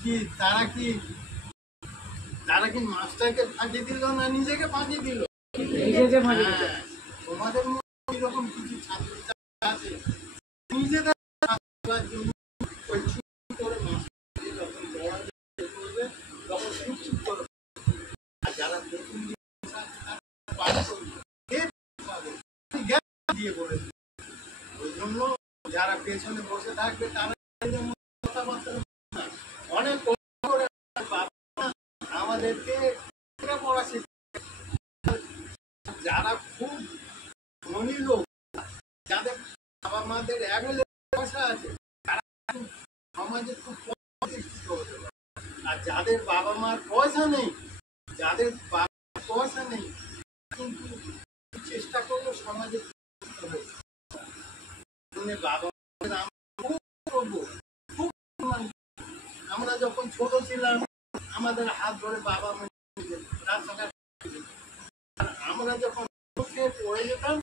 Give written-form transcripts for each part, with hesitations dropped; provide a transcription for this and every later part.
কি তারা কি মাস্টারকে ফাঁকি দিল না নিজেকে ফাঁকি দিল? তোমাদের মধ্যে এরকম কিছু ছাত্র আছে নিজেদের জন্য ওই চুপ করে মাস্টার যখন করবে তখন চুপ করে, আর যারা নতুন দিয়ে বলে ওই জন্য যারা পেছনে বসে থাকবে তারা কথাবার্তা অনেক আমাদেরকে পড়া যারা খুব ধনী লোক, যাদের বাবা মাদের পয়সা আছে, তারা সমাজে খুব প্রতিষ্ঠিত হতে পারে। আর যাদের বাবা মার পয়সা নেই, কিন্তু চেষ্টা করলে সমাজে বাবা আমরা যখন ছোট ছিলাম আমাদের হাত ধরে বাবা মা রাস্তাঘাট, আমরা যখন পড়ে যেতাম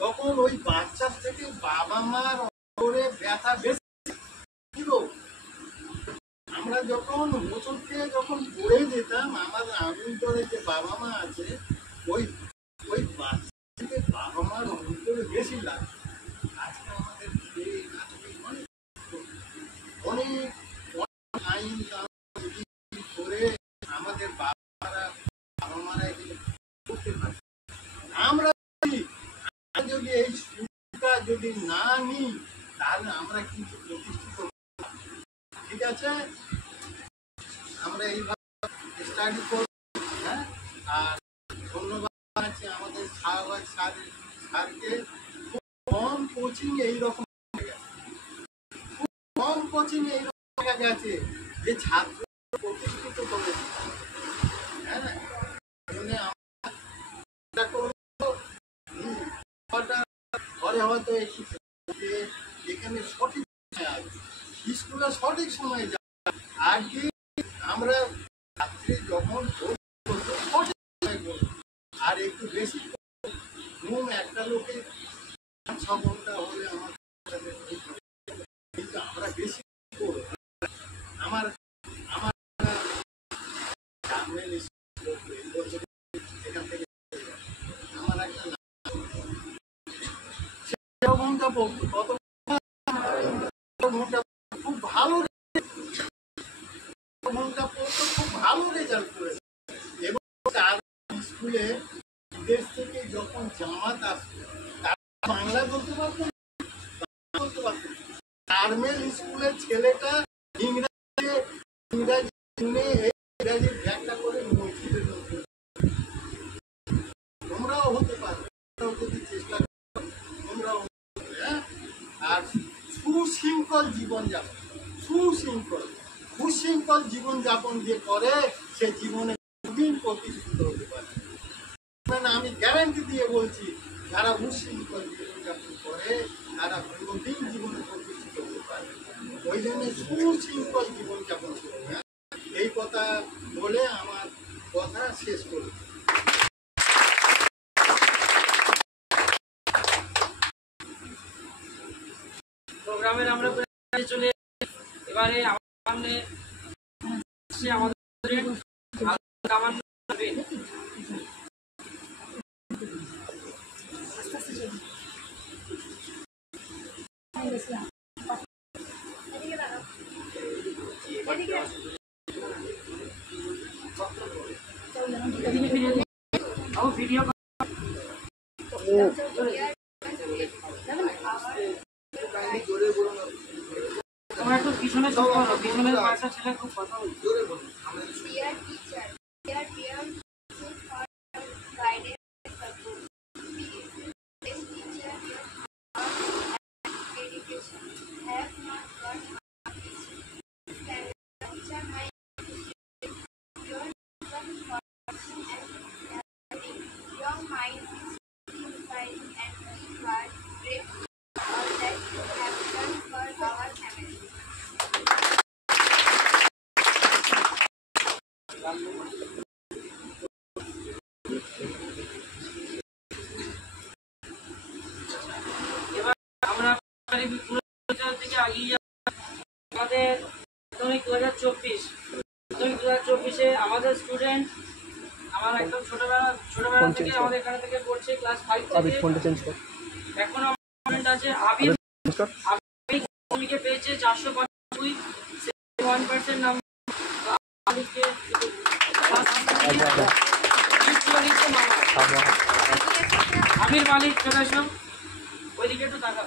তখন ওই বাচ্চার থেকে বাবা মার অন্তরে ব্যথা বেশি ছিল। আমরা যখন হোঁচট খেয়ে যখন পড়ে যেতাম আমাদের অন্তরে যে বাবা মা আছে ওই বাচ্চা থেকে বাবা মার অন্তরে বেশি লাগে। আজকে আমাদের অনেক আইন করে আমাদের বাবা মারা এগুলো করতে পারে। আমরা যদি এই সুযোগটা যদি না নিই তাহলে আমরা কিন্তু প্রতিষ্ঠিত, ঠিক আছে? আমরা এইভাবে স্টাডি করব। হ্যাঁ, আর ধন্যবাদ আছে আমাদের স্যারকে। খুব কম কোচিং এইরকম দেখা গেছে যে ছাত্র প্রতিষ্ঠিত করে। হ্যাঁ, ঘরে হয়তো এখানে সঠিক স্কুলে সঠিক সময় যায়, আর কি আমরা রাত্রে যখন সঠিক সময় করবো আর একটু বেশি ঘুম একটা লোকে 6 ঘন্টা হলে আমার কিন্তু আমরা বেশি করবো। আমার এখান থেকে আমার একটা ঘন্টা পড়তো, কত ঘন্টা খুব ভালো ঘন্টা পড়তো, খুব ভালো রেজাল্ট করেছে। এবং তার স্কুলে বিদেশ থেকে যখন জামাত আসতো বাংলা বলতে পারতো টার্মেল স্কুলের ছেলেটা ইংরাজি শুনে ইংরাজি ব্যাখ্যা করে মসজিদের মধ্যে। তোমরাও হতে পারো যদি চেষ্টা করো, তোমরাও। আর সুশৃঙ্খল জীবনযাপন যে করে সে জীবনে কোনদিন প্রতিষ্ঠিত হতে পারে। মানে আমি গ্যারান্টি দিয়ে বলছি, যারা উশৃঙ্খল জীবনযাপন করে তারা কোনদিন জীবনে প্রতিষ্ঠিত হতে পারে। ওই জন্য সুশৃঙ্খল জীবনযাপন করবে। এই কথা বলে আমার কথা শেষ করব। প্রোগ্রামের আমরা চলে এবারে সামনে আমাদের ভিডিও তোমার একটু পিছনে পিছনের পাশে ছেলে খুব কথা বলছে। এবার আমরা থেকে আগিয়ে আমাদের মাধ্যমিক 2024 মাধ্যমিক 2024-এ আমাদের স্টুডেন্ট আমার একদম ছোটবেলা থেকে আমাদের এখানে থেকে পড়ছে ক্লাস 5 থেকে। এখন আমার স্টুডেন্ট আছে আবির মাধ্যমিকে পেয়েছে 495 1% নাম্বার। আবির মালিক চলে আসো ওইদিকে একটু তাকাও।